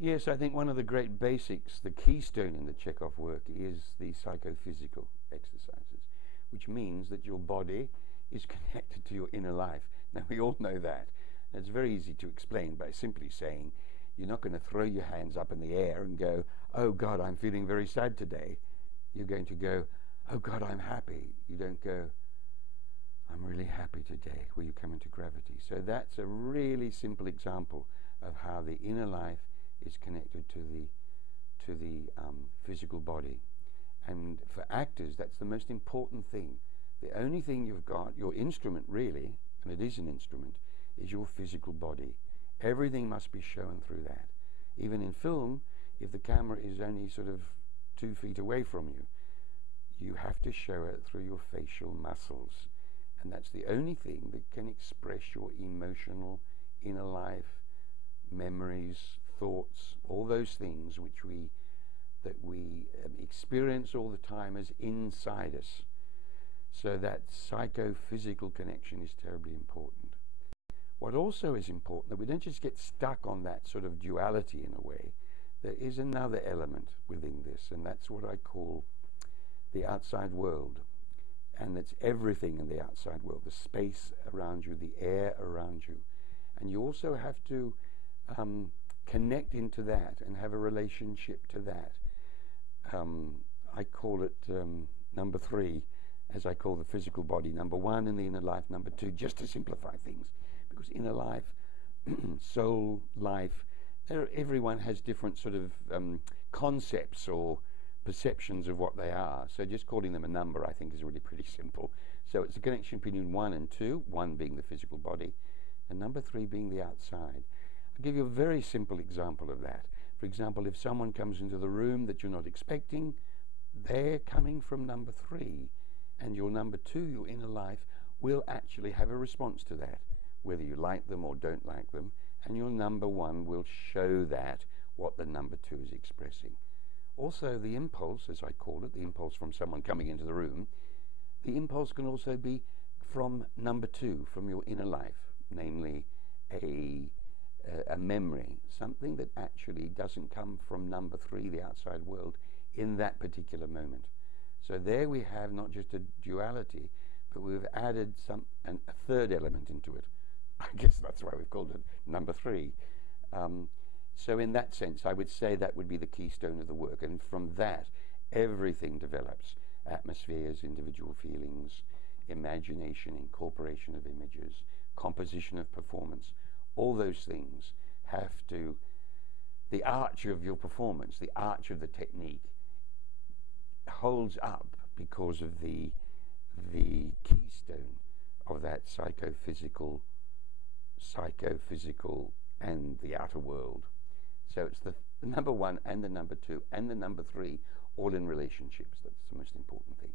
Yes, I think one of the great basics, the keystone in the Chekhov work, is the psychophysical exercises, which means that your body is connected to your inner life. Now, we all know that. And it's very easy to explain by simply saying, you're not going to throw your hands up in the air and go, oh God, I'm feeling very sad today. You're going to go, oh God, I'm happy. You don't go, I'm really happy today, where you come into gravity. So that's a really simple example of how the inner life is connected to the physical body. And for actors, that's the most important thing. The only thing you've got, your instrument really, and it is an instrument, is your physical body. Everything must be shown through that. Even in film, if the camera is only sort of 2 feet away from you, you have to show it through your facial muscles. And that's the only thing that can express your emotional inner life, memories, thoughts, all those things that we experience all the time as inside us. So that psychophysical connection is terribly important. What also is important, that we don't just get stuck on that sort of duality in a way. There is another element within this, and that's what I call the outside world. And it's everything in the outside world, the space around you, the air around you. And you also have to connect into that and have a relationship to that. I call it number 3, as I call the physical body, number 1 in the inner life, number 2, just to simplify things, because inner life, soul life, everyone has different sort of concepts or perceptions of what they are. So just calling them a number, I think, is really pretty simple. So it's a connection between 1 and 2, 1 being the physical body, and number 3 being the outside. I'll give you a very simple example of that. For example, if someone comes into the room that you're not expecting, they're coming from number 3, and your number 2, your inner life, will actually have a response to that, whether you like them or don't like them, and your number 1 will show that, what the number 2 is expressing. Also, the impulse, as I call it, the impulse from someone coming into the room, the impulse can also be from number 2, from your inner life, namely a memory, something that actually doesn't come from number 3, the outside world, in that particular moment. So there we have not just a duality, but we've added a third element into it. I guess that's why we've called it number 3. So in that sense, I would say that would be the keystone of the work, and from that, everything develops. Atmospheres, individual feelings, imagination, incorporation of images, composition of performance, all those things have to, the arch of your performance, the arch of the technique, holds up because of the keystone of that psychophysical and the outer world. So it's the number 1 and the number 2 and the number 3 all in relationships. That's the most important thing.